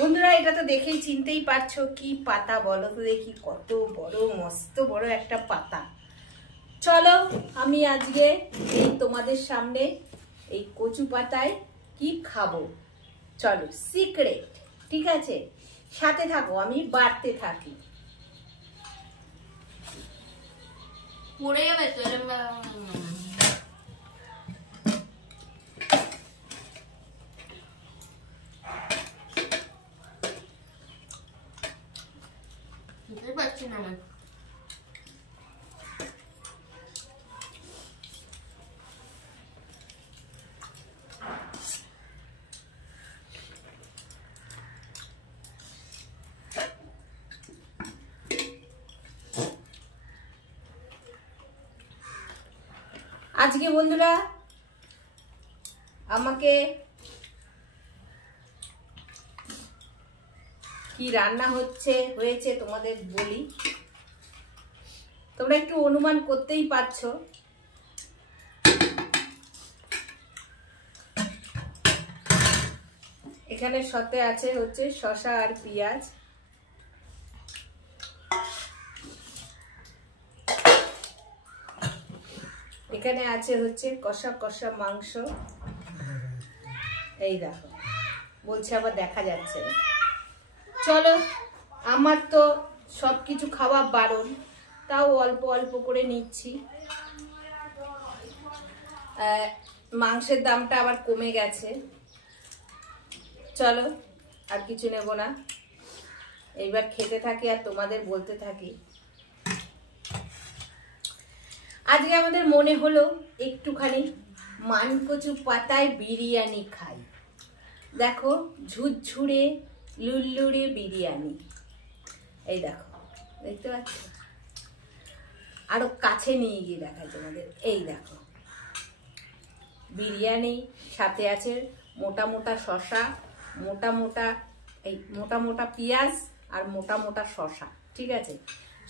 বন্ধুরা এটা তো দেখেই চিনতেই পারছো কি পাতা বলো তো দেখি, কত বড় মস্ত বড় একটা পাতা। চলো আমি আজকে এই তোমাদের সামনে এই কচু পাতায় কি খাবো, চলো সিক্রেট, ঠিক আছে? সাথে থাকো, আমি বাড়তে থাকি। পড়ে যাবে তো বুঝতে পারছি না আমি। আজকে বন্ধুরা আমাকে কি রান্না হয়েছে তোমাদের বলি, তোমরা একটু অনুমান করতেই পারছো। এখানে সাথে আছে হচ্ছে শসা আর পেঁয়াজ, এখানে আছে হচ্ছে কষা কষা মাংস, এই দেখো বলছে আবার দেখা যাচ্ছে না। চলো আমার তো সবকিছু খাওয়া বারণ, তাও অল্প অল্প করে নিচ্ছি। মাংসের দামটা আবার কমে গেছে। চলো আর কিছু নেব না, এইবার খেতে থাকি আর তোমাদের বলতে থাকি। আজকে আমাদের মনে হলো একটুখানি মানকচু পাতায় বিরিয়ানি খাই। দেখো ঝুরঝুরে লুলুরে বিরিয়ানি, এই দেখো দেখতে পাচ্ছ, আরো কাছে নিয়ে গিয়ে দেখাই তোমাদের। এই দেখো বিরিয়ানি, সাথে আছে মোটা মোটা শসা, মোটা মোটা পেঁয়াজ আর মোটা মোটা শসা, ঠিক আছে?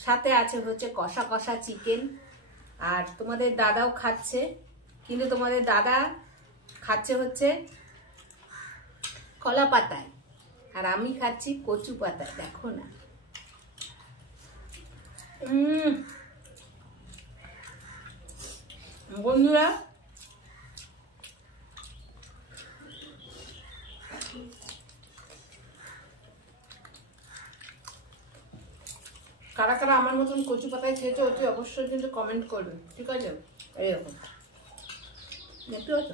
সাথে আছে হচ্ছে কষা কষা চিকেন। আর তোমাদের দাদাও খাচ্ছে, কিন্তু তোমাদের দাদা খাচ্ছে হচ্ছে কলা পাতায়, আর আমি খাচ্ছি কচু পাতায়। দেখো না, বন্ধুরা কারা কারা আমার মতন কচু পাতায় খেয়েছো অতি অবশ্যই কিন্তু কমেন্ট করবে, ঠিক আছে? এইরকম দেখতে পাচ্ছ,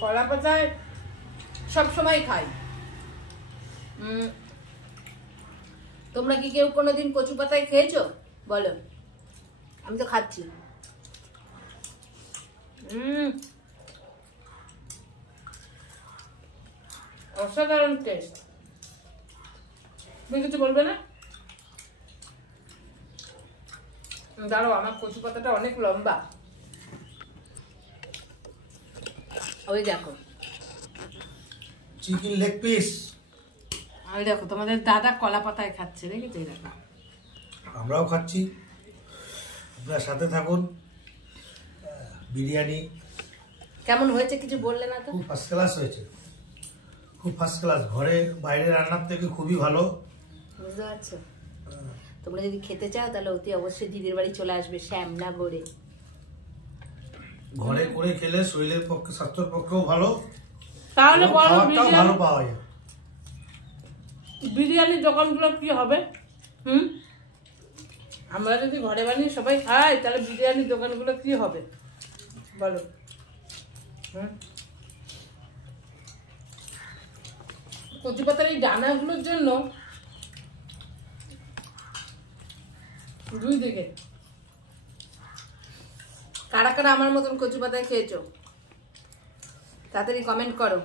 কলা পাতায় সবসময় খাই। তোমরা কি কেউ কোনোদিন কচু পাতায় খেয়েছো বলো? আমি তো খাচ্ছি। অসাধারণ টেস্ট। তুমি কিছু বলবে না? দাঁড়াও, আমার কচু পাতাটা অনেক লম্বা, ওই দেখো চিকেন লেগ পিস। ওই দেখো তোমাদের দাদা কলা পাতায় খাচ্ছে, দেখেছো? দেখো আমরাও খাচ্ছি, আপনার সাথে থাকুন। বিরিয়ানি কেমন হয়েছে কিছু বললে না তো? খুব ফার্স্ট ক্লাস হয়েছে, খুব ফার্স্ট ক্লাস। ঘরে বাইরে রান্নার থেকে খুবই ভালো, বুঝতে পারছো? তোমরা যদি খেতে চাও তাহলে অতি অবশ্যই দিদির বাড়ি চলে আসবে শ্যামনগরে। ঘরে করে খেলে শরীরের পক্ষে, স্বাস্থ্যের পক্ষেও ভালো, তাহলে খাবারটাও ভালো পাওয়া যায়। বিরিয়ানির দোকানগুলো কি হবে? আমরা যদি ঘরে বানিয়ে সবাই খাই তাহলে বিরিয়ানির দোকানগুলো কি হবে বলো? কচু পাতার এই ডানাগুলোর জন্য দুই দিকে কারা কারা আমার মতন কচু পাতায় খেয়েছো তাড়াতাড়ি কমেন্ট করো।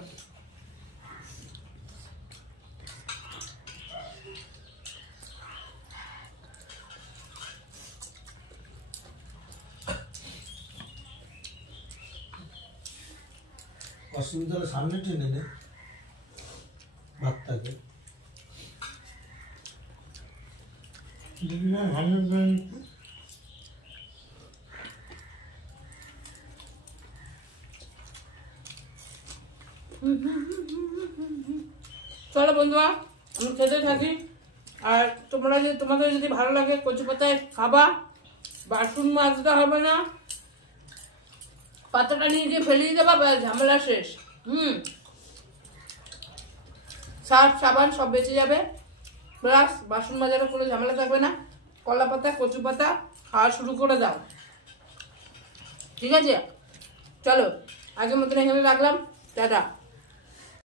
অসুবিধা সামনে টেনে নে ভাতটাকে, চলো বন্ধুরা, আমি খেতে থাকি। আর তোমাদের যদি ভালো লাগে কচু পাতায় খাবা, বাসন মাজতে হবে না, পাতাটা নিয়ে গিয়ে ফেলিয়ে দেবা, ঝামেলা শেষ। সার্ফ সাবান সব বেঁচে যাবে, প্লাস বাসন মাজারও কোনো ঝামেলা থাকবে না। কলা পাতা কচু পাতা খাওয়া শুরু করে দাও, ঠিক আছে? চলো, আগের মতন এখানে রাখলাম, টাটা।